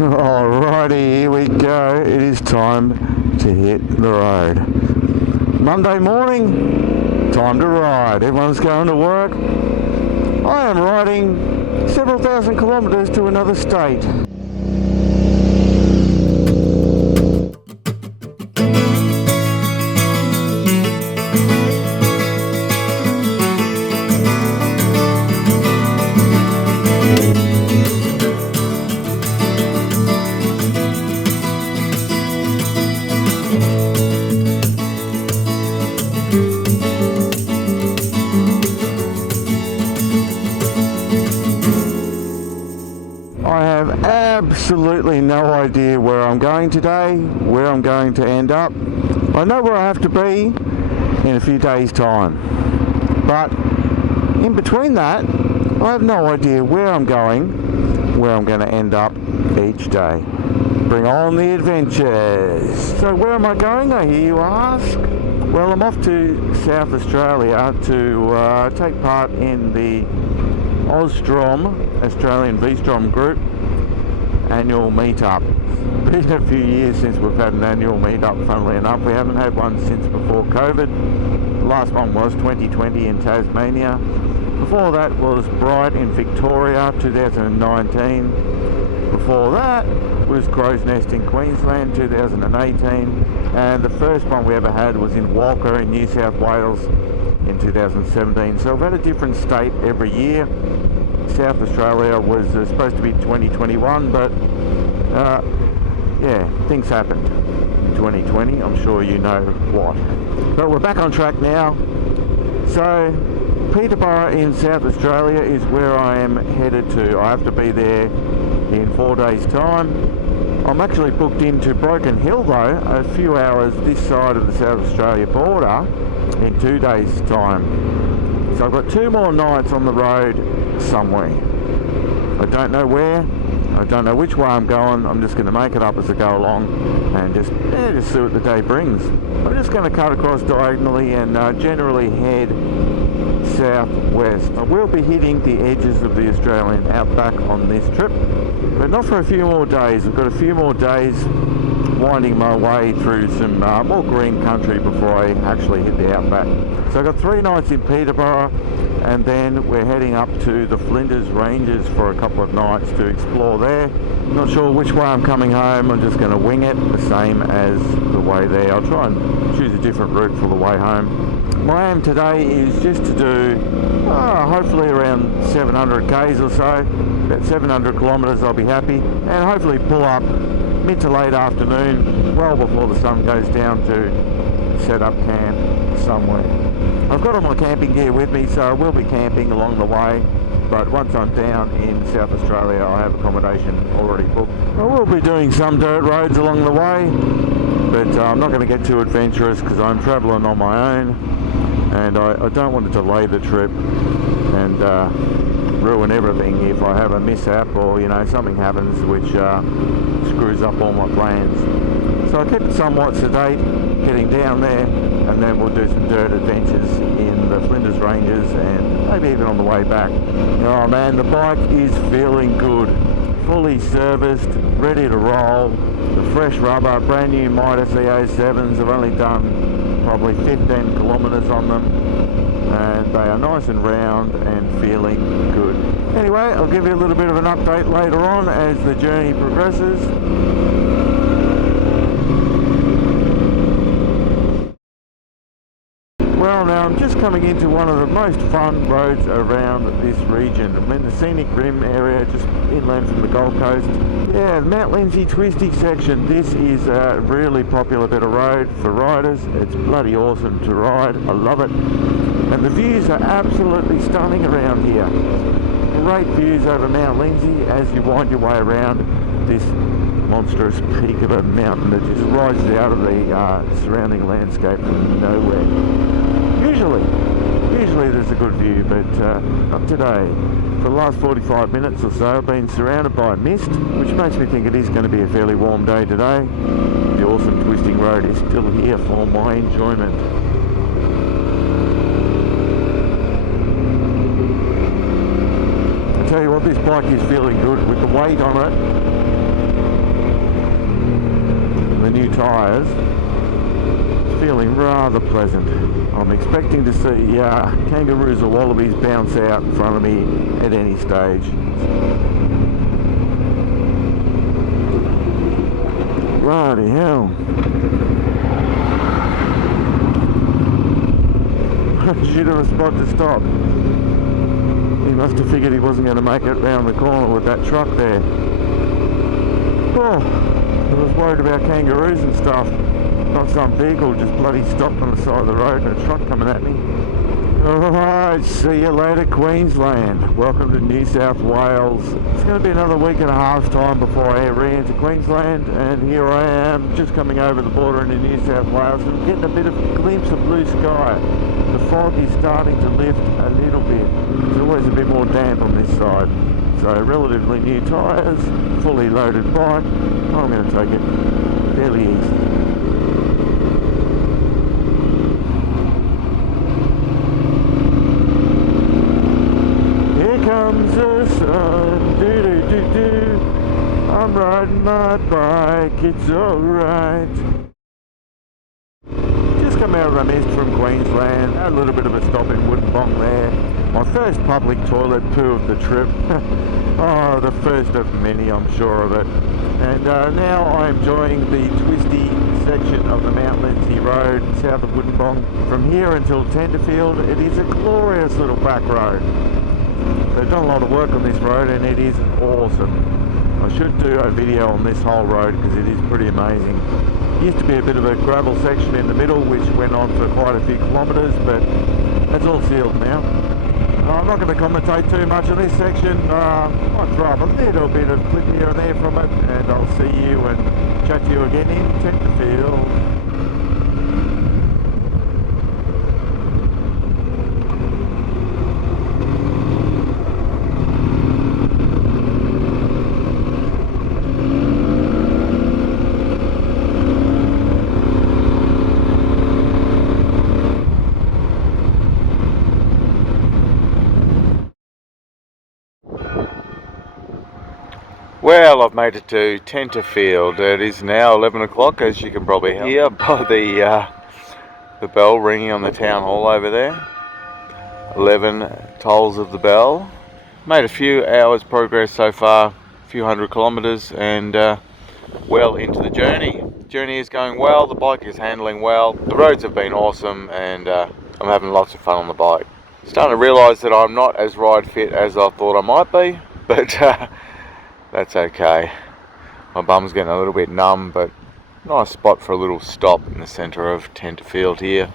Alrighty, here we go. It is time to hit the road. Monday morning, time to ride. Everyone's going to work. I am riding several thousand kilometres to another state. Absolutely no idea where I'm going today, where I'm going to end up. I know where I have to be in a few days' time, but in between that, I have no idea where I'm going to end up each day. Bring on the adventures. So where am I going, I hear you ask? Well, I'm off to South Australia to take part in the AuStrom, Australian V-Strom group, annual meetup. It's been a few years since we've had an annual meetup, funnily enough. We haven't had one since before COVID. The last one was 2020 in Tasmania. Before that was Bright in Victoria, 2019. Before that was Crow's Nest in Queensland, 2018. And the first one we ever had was in Walker in New South Wales in 2017. So we've had a different state every year. South Australia was supposed to be 2021, but yeah, things happened in 2020. I'm sure you know what. But we're back on track now. So Peterborough in South Australia is where I am headed to. I have to be there in 4 days' time. I'm actually booked into Broken Hill though, a few hours this side of the South Australia border in 2 days' time. So I've got 2 more nights on the road somewhere. I don't know where, I don't know which way I'm going. I'm just going to make it up as I go along and just see what the day brings. I'm just going to cut across diagonally and generally head southwest. I will be hitting the edges of the Australian Outback on this trip, but not for a few more days. I've got a few more days winding my way through some more green country before I actually hit the Outback. So I've got 3 nights in Peterborough, and then we're heading up to the Flinders Ranges for a couple of nights to explore there. Not sure which way I'm coming home. I'm just going to wing it the same as the way there. I'll try and choose a different route for the way home. My aim today is just to do hopefully around 700 k's or so, about 700 kilometres. I'll be happy, and hopefully pull up mid to late afternoon, well before the sun goes down, to set up camp somewhere. I've got all my camping gear with me, so I will be camping along the way, but once I'm down in South Australia I have accommodation already booked. I will be doing some dirt roads along the way, but I'm not going to get too adventurous because I'm travelling on my own, and I don't want to delay the trip and ruin everything if I have a mishap or something happens which screws up all my plans. So I kept it somewhat sedate getting down there, and then we'll do some dirt adventures in the Flinders Ranges and maybe even on the way back. Oh man, the bike is feeling good. Fully serviced, ready to roll. The fresh rubber, brand new Midas EO7s. I've only done probably 15 kilometres on them, and they are nice and round and feeling good. Anyway, I'll give you a little bit of an update later on as the journey progresses. Well, now I'm just coming into one of the most fun roads around this region. I'm in the Scenic Rim area, just inland from the Gold Coast. Yeah, the Mount Lindsay twisty section. This is a really popular bit of road for riders. It's bloody awesome to ride. I love it. And the views are absolutely stunning around here. Great views over Mount Lindsay as you wind your way around this monstrous peak of a mountain that just rises out of the surrounding landscape from nowhere. Usually there's a good view, but not today. For the last 45 minutes or so I've been surrounded by mist, which makes me think it is going to be a fairly warm day today. The awesome twisting road is still here for my enjoyment. I tell you what, this bike is feeling good with the weight on it. new tyres. Feeling rather pleasant. I'm expecting to see kangaroos or wallabies bounce out in front of me at any stage. Bloody hell. Shit of a spot to stop. He must have figured he wasn't going to make it round the corner with that truck there. Oh, I was worried about kangaroos and stuff. Not some vehicle just bloody stopped on the side of the road and a truck coming at me. Alright, see you later Queensland. Welcome to New South Wales. It's going to be another week and a half's time before I re-enter Queensland, and here I am just coming over the border into New South Wales and getting a bit of a glimpse of blue sky. The fog is starting to lift a little bit. It's always a bit more damp on this side. So relatively new tyres, fully loaded bike. I'm going to take it fairly easy. Comes the sun, do-do-do-do. I'm riding my bike, it's alright. Just come out of the mist from Queensland, a little bit of a stop in Wollongong there. My first public toilet poo of the trip. Oh, the first of many, I'm sure of it. And now I'm enjoying the twisty section of the Mount Lindesay Road south of Wollongong. From here until Tenterfield, it is a glorious little back road. They've done a lot of work on this road and it is awesome. I should do a video on this whole road because it is pretty amazing. It used to be a bit of a gravel section in the middle which went on for quite a few kilometres, but that's all sealed now. I'm not going to commentate too much on this section. I might throw up a little bit of clip here and there from it, and I'll see you and chat to you again in Tenterfield. Well, I've made it to Tenterfield. It is now 11 o'clock, as you can probably hear by the bell ringing on the town hall over there. 11 tolls of the bell. Made a few hours progress so far, a few hundred kilometres, and well into the journey. The journey is going well, the bike is handling well, the roads have been awesome, and I'm having lots of fun on the bike. Starting to realise that I'm not as ride fit as I thought I might be, but that's okay. My bum's getting a little bit numb, but nice spot for a little stop in the centre of Tenterfield here.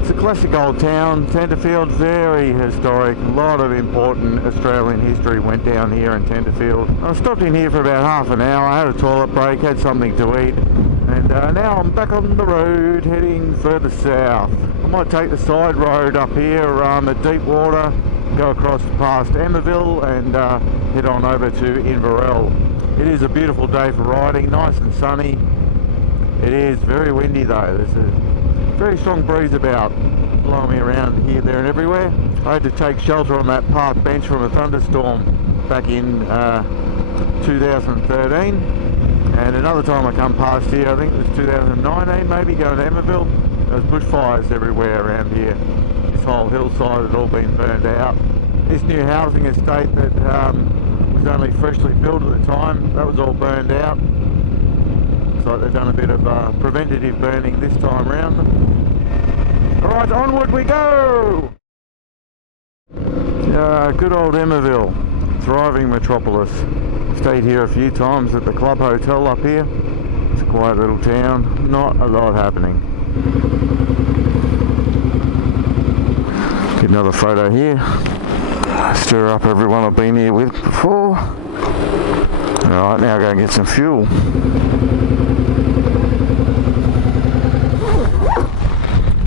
It's a classic old town. Tenterfield, very historic. A lot of important Australian history went down here in Tenterfield. I stopped in here for about half an hour. I had a toilet break, had something to eat, and now I'm back on the road heading further south. I might take the side road up here at Deepwater, go across past Emmaville and head on over to Inverell. It is a beautiful day for riding, nice and sunny. It is very windy though. There's a very strong breeze about, blowing me around here, there and everywhere. I had to take shelter on that park bench from a thunderstorm back in 2013, and another time I come past here, I think it was 2019 maybe, going to Emmaville. There was bushfires everywhere around here. This whole hillside had all been burned out. This new housing estate that was only freshly built at the time, that was all burned out. So they've done a bit of preventative burning this time round. Alright, onward we go! Good old Emmaville, thriving metropolis. Stayed here a few times at the club hotel up here. It's a quiet little town, not a lot happening. Get another photo here. Stir up everyone I've been here with before. Alright, now go and get some fuel.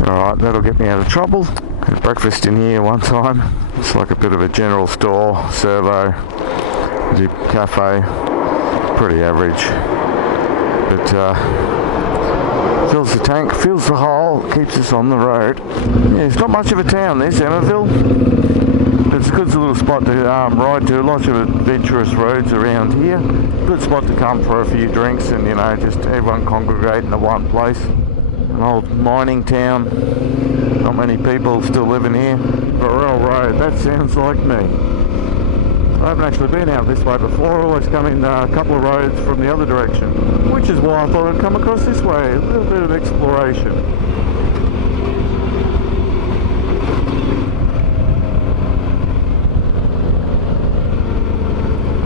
Alright, that'll get me out of trouble. Had breakfast in here one time. It's like a bit of a general store, servo, dip cafe. Pretty average. But fills the tank, fills the hole, keeps us on the road. Yeah, it's not much of a town this, Emmaville. It's a good little spot to ride to. Lots of adventurous roads around here. Good spot to come for a few drinks and, you know, just everyone congregate in the one place. An old mining town. Not many people still living here. Burrell Road, that sounds like me. I haven't actually been out this way before. I always come in a couple of roads from the other direction, which is why I thought I'd come across this way. A little bit of exploration.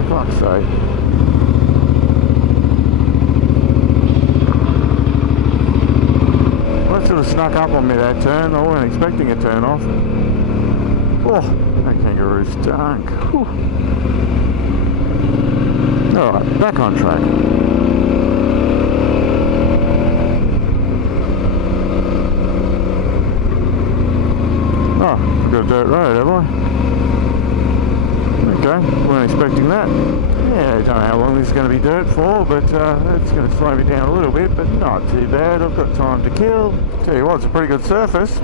Fuck's sake. That sort of snuck up on me, that turn. I wasn't expecting a turn off. Oh, that kangaroo stunk. Whew. Alright, back on track. Oh, I've got a dirt road, have I? Okay, weren't expecting that. Yeah, I don't know how long this is going to be dirt for, but it's going to slow me down a little bit, but not too bad. I've got time to kill. Tell you what, it's a pretty good surface.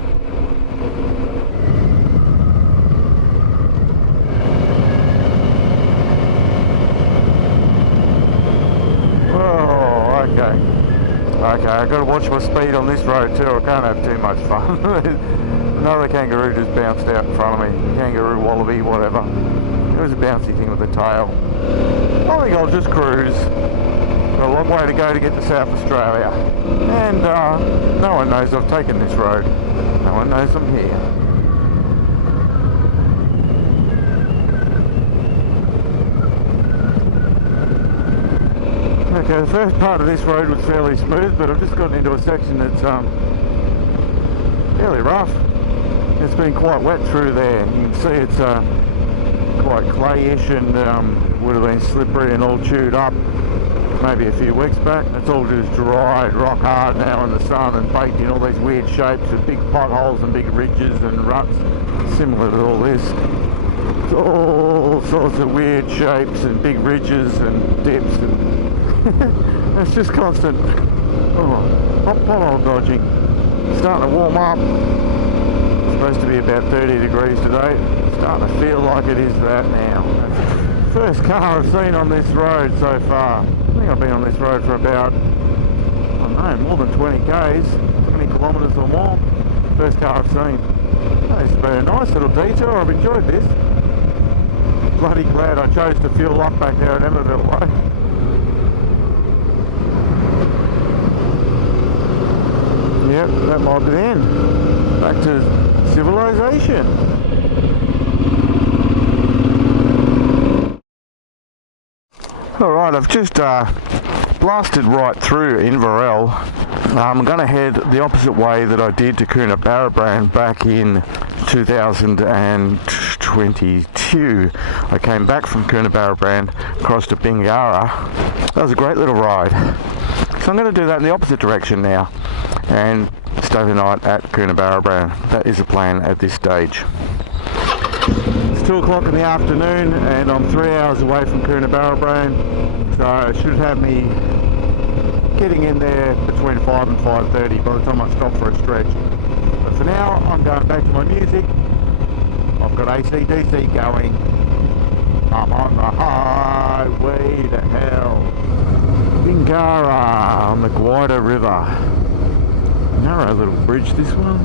Okay, I've got to watch my speed on this road too. I can't have too much fun. Another kangaroo just bounced out in front of me. Kangaroo, wallaby, whatever. It was a bouncy thing with the tail. I think I'll just cruise. Got a long way to go to get to South Australia. And no one knows I've taken this road. No one knows I'm here. Okay, the first part of this road was fairly smooth, but I've just gotten into a section that's fairly rough. It's been quite wet through there. You can see it's quite clayish and would have been slippery and all chewed up maybe a few weeks back. It's all just dried, rock hard now in the sun and baked in all these weird shapes with big potholes and big ridges and ruts, similar to all this. It's all sorts of weird shapes and big ridges and dips and it's just constant pothole dodging. It's starting to warm up. It's supposed to be about 30 degrees today. It's starting to feel like it is that now. That's the first car I've seen on this road so far. I think I've been on this road for about, I don't know, more than 20 k's, 20 kilometres or more. First car I've seen. It's been a nice little detour. I've enjoyed this. Bloody glad I chose to fuel up back there at Emmerdale Way. Yep, that might be the end. Back to civilization. Alright, I've just blasted right through Inverell. I'm going to head the opposite way that I did to Coonabarabran back in 2022. I came back from Coonabarabran, crossed to Bingara. That was a great little ride. So I'm going to do that in the opposite direction now and stay the night at Coonabarabran. That is the plan at this stage. It's 2 o'clock in the afternoon and I'm 3 hours away from Coonabarabran, so it should have me getting in there between 5 and 5:30 by the time I stop for a stretch. But for now, I'm going back to my music. I've got AC/DC going. I'm on the highway to hell. Bingara on the Guida River. Narrow little bridge, this one.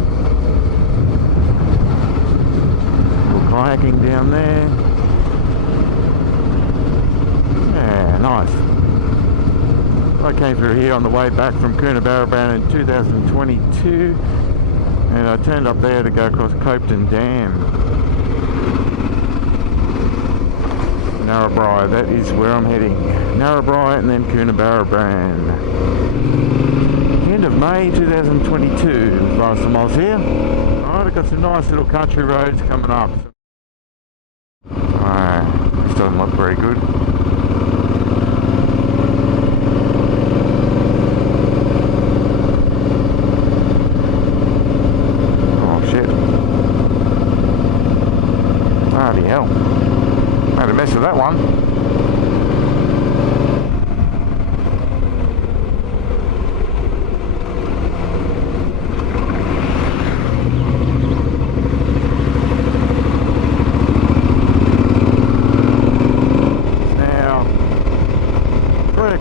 Little kayaking down there. Yeah, nice. I came through here on the way back from Coonabarabran in 2022 and I turned up there to go across Copeton Dam. Narrabri, that is where I'm heading. Narrabri and then Coonabarabran. End of May 2022, last time I was here. Alright, I've got some nice little country roads coming up. Alright, this doesn't look very good. Oh shit. Bloody hell. Made a mess of that one.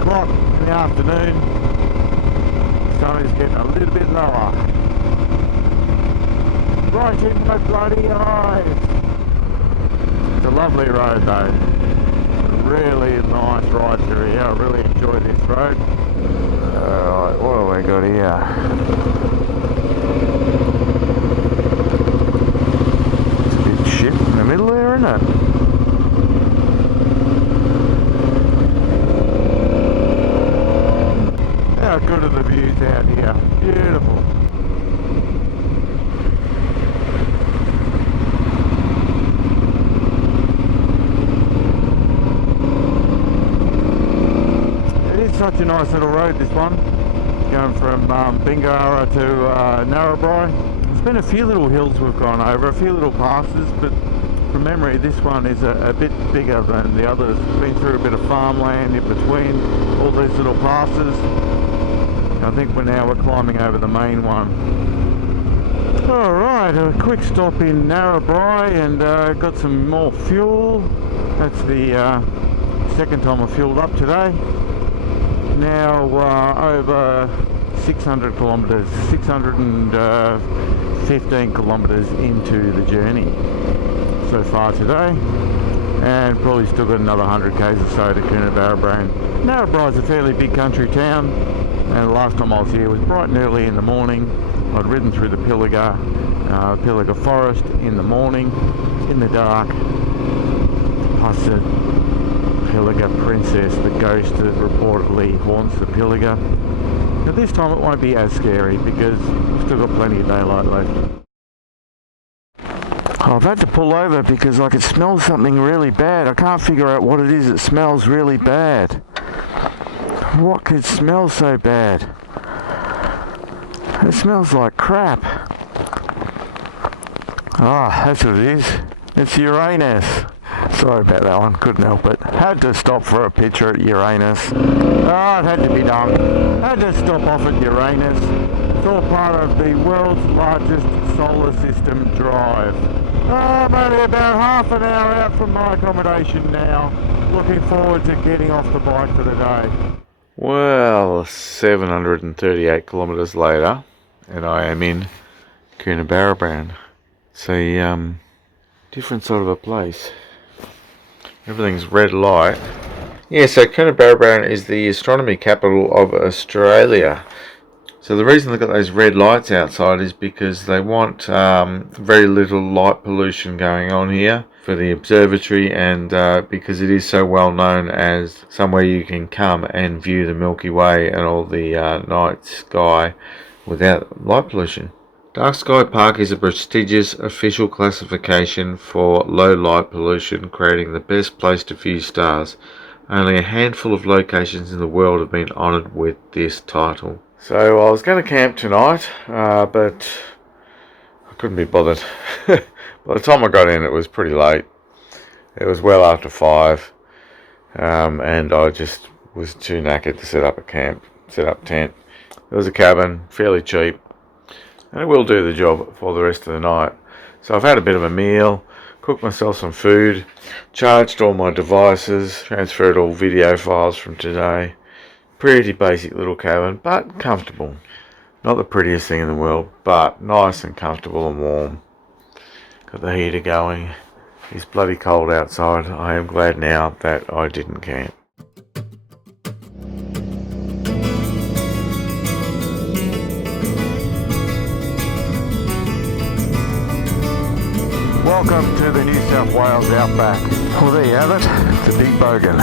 o'clock in the afternoon. The sun is getting a little bit lower. Right in my bloody eyes. It's a lovely road though. Really nice ride through here. I really enjoy this road. Alright, what have we got here? It's a bit shit in the middle there, isn't it? How good are the views out here? Beautiful. Such a nice little road, this one, going from Bingara to Narrabri. There's been a few little hills we've gone over, a few little passes, but from memory this one is a bit bigger than the others. Been through a bit of farmland in between all these little passes. I think we're climbing over the main one. Alright, a quick stop in Narrabri and got some more fuel. That's the second time I fueled up today. Now over 600 kilometres, 615 kilometres into the journey so far today, and probably still got another 100 k's or so to Coonabarabran. Narrabri is a fairly big country town, and the last time I was here was bright and early in the morning. I'd ridden through the Pilliga forest in the morning, in the dark, past the Pilliga princess, the ghost that reportedly haunts the Pilliga. Now this time it won't be as scary because we've still got plenty of daylight left. Oh, I've had to pull over because I could smell something really bad. I can't figure out what it is that smells really bad. What could smell so bad? It smells like crap. Ah, that's what it is. It's Uranus. Sorry about that one, couldn't help it. Had to stop for a picture at Uranus. Oh, it had to be done. Had to stop off at Uranus. It's all part of the world's largest solar system drive. Oh, I'm only about half an hour out from my accommodation now. Looking forward to getting off the bike for the day. Well, 738 kilometres later, and I am in Coonabarabran. It's a different sort of a place. Everything's red light. Yeah, so Coonabarabran is the astronomy capital of Australia. So the reason they've got those red lights outside is because they want very little light pollution going on here for the observatory, and because it is so well known as somewhere you can come and view the Milky Way and all the night sky without light pollution. Dark Sky Park is a prestigious official classification for low light pollution, creating the best place to view stars. Only a handful of locations in the world have been honoured with this title. So I was going to camp tonight, but I couldn't be bothered. By the time I got in, it was pretty late. It was well after 5, and I just was too knackered to set up a camp, set up tent. There was a cabin, fairly cheap, and it will do the job for the rest of the night. So I've had a bit of a meal, cooked myself some food, charged all my devices, transferred all video files from today. Pretty basic little cabin, but comfortable. Not the prettiest thing in the world, but nice and comfortable and warm. Got the heater going. It's bloody cold outside. I am glad now that I didn't camp. Welcome to the New South Wales Outback. Well, there you have it. It's a big bogan.